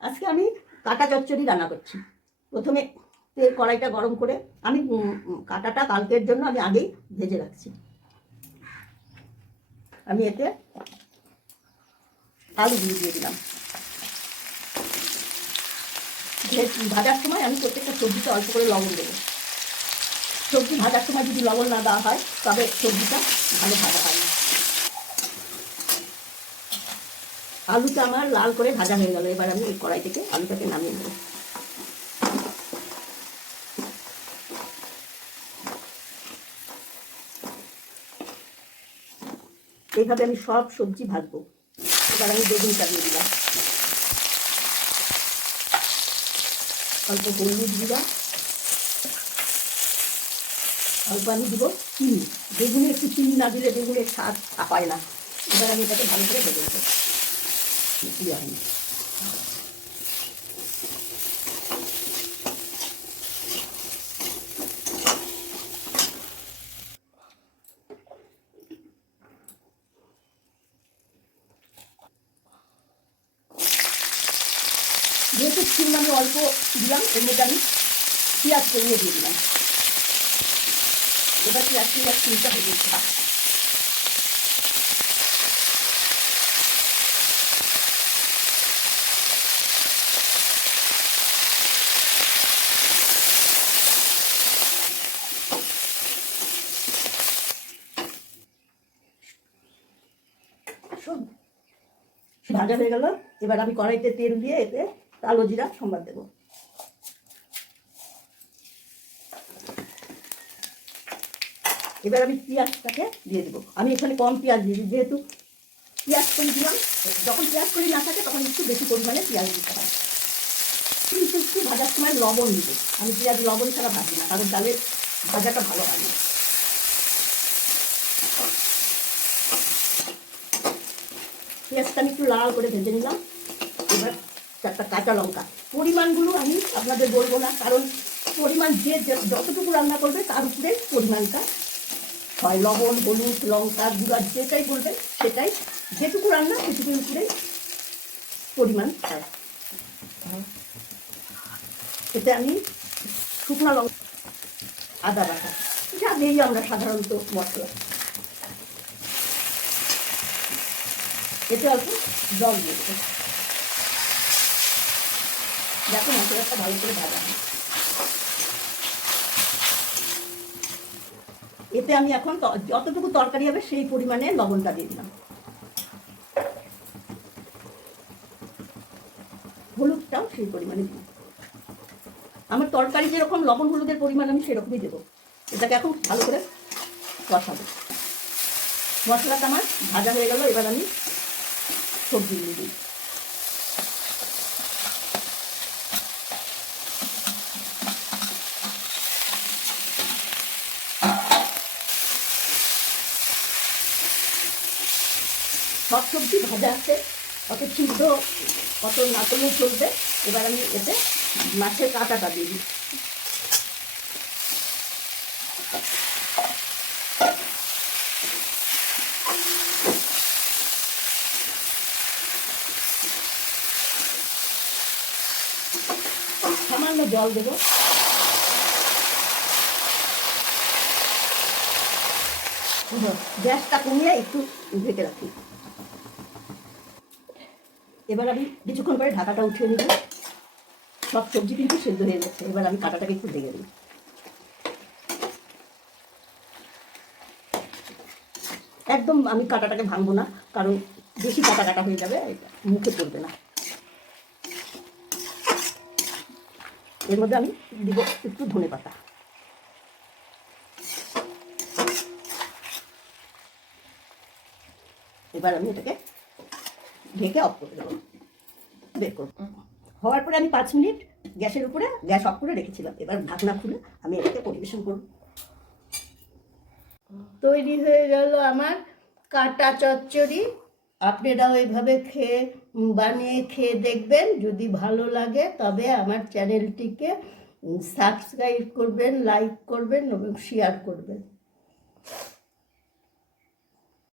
আজকে আমি কাটা চচ্চড়ি রান্না করছি। প্রথমে তেল কড়াইটা গরম করে আমি কাটাটা কালকের জন্য আমি আগেই ভেজে রাখছি। আমি এতে আলু দিয়ে দিলাম। ভাজার সময় আমি প্রত্যেকটা সবজিতে অল্প করে লবণ দেবো। সবজি ভাজার সময় যদি লবণ না দেওয়া হয়, তবে সবজিটা ভালো ভাজা হয় না আলুটা আমার লাল করে ভাজা হয়ে গেল। এবার আমি কড়াই থেকে আলুটাকে নামিয়ে নেব। এইভাবে আমি সব সবজি ভাজবো। এবার আমি বেগুনটা দিয়ে দিলাম। অল্প হলুদ দিলাম অল্প আমি দিব চিনি। বেগুনে একটু চিনি না দিলে বেগুনের স্বাদ পায় না। এবার আমি এটাকে ভালো করে বেগুন দেবো দিয়ে যেহেতু চিনি আমি অল্প দিলাম মধ্যে আমি পেঁয়াজ করিয়ে দিয়ে দিলাম। এবার পেঁয়াজ পেঁয়াজ চিনিটা ভেজে দিতে শোন ভাজা হয়ে গেল, এবার আমি কড়াইতে তেল দিয়ে এতে কালো জিরা সম্বাদ দেবো। এবার আমি পেঁয়াজটাকে দিয়ে দেবো। আমি এখানে কম পেঁয়াজ দিয়ে দিই, যেহেতু পেঁয়াজ করে দিলাম, যখন পেঁয়াজ করি না থাকে, তখন একটু বেশি পরিমাণে পেঁয়াজ দিতে হয়। কিন্তু একটু ভাজার সময় লবণ দিবে। আমি পেঁয়াজ লবণ ছাড়া ভাজি না, কারণ ডালের ভাজাটা ভালো হয় না। পেঁয়াজটা আমি একটু লাল করে ভেজে নিলাম। এবার চারটা কাঁচা লঙ্কা। পরিমাণগুলো আমি আপনাদের বলব না, কারণ পরিমাণ যে যতটুকু রান্না করবে তার উপরে পরিমাণটা হয়। লবণ, হলুদ, লঙ্কা, গুঁড়া, যেটাই বলবেন সেটাই, যেটুকু রান্না সেটুকুর উপরে পরিমাণ হয়। এতে আমি শুকনো লঙ্কা, আদা বাটা, যা দিই আমরা সাধারণত মশলা। এতে অল্প জল দিয়ে দেবো। যাতে মশলাটা ভালো করে ভাজা হয় এতে আমি এখন যতটুকু তরকারি হবে সেই পরিমাণে লবণটা দিয়ে দিলাম। হলুদটাও সেই পরিমাণে দিলাম। আমার তরকারি যেরকম লবণ হলুদের পরিমাণ আমি সেরকমই দেবো। এটাকে এখন ভালো করে কষাবো। মশলাটা আমার ভাজা হয়ে গেল, এবার আমি সবজিগুলো দিই সব সবজি ভাজা আছে অত সিদ্ধ অত নাতনি চলবে, এবার আমি এতে মাছের কাঁটাটা দিয়ে দিই সামান্য জল দেবো। গ্যাসটা কমিয়ে একটু ঢেকে রাখি। এবার আমি কিছুক্ষণ পরে ঢাকাটা উঠিয়ে নেব। সব সবজি কিন্তু সেদ্ধ হয়ে গেছে। এবার আমি কাঁটাটাকে একটু ঢেকে দিই একদম আমি কাঁটাটাকে ভাঙবো না, কারণ বেশি কাটা কাটা হয়ে যাবে, মুখে পড়বে না। এর মধ্যে আমি দিব একটু ধনে পাতা। এবার আমি এটাকে ঢেকে অফ করে দেবো। দেখো হওয়ার পরে আমি পাঁচ মিনিট গ্যাসের উপরে গ্যাস অফ করে রেখেছিলাম। এবার ঢাকনা খুলে আমি এটাকে পরিবেশন করব। তৈরি হয়ে গেল আমার কাটা চচ্চড়ি। আপনারাও এইভাবে খেয়ে বানিয়ে খেয়ে দেখবেন। যদি ভালো লাগে, তবে আমার চ্যানেলটিকে সাবস্ক্রাইব করবেন লাইক করবেন এবং শেয়ার করবেন।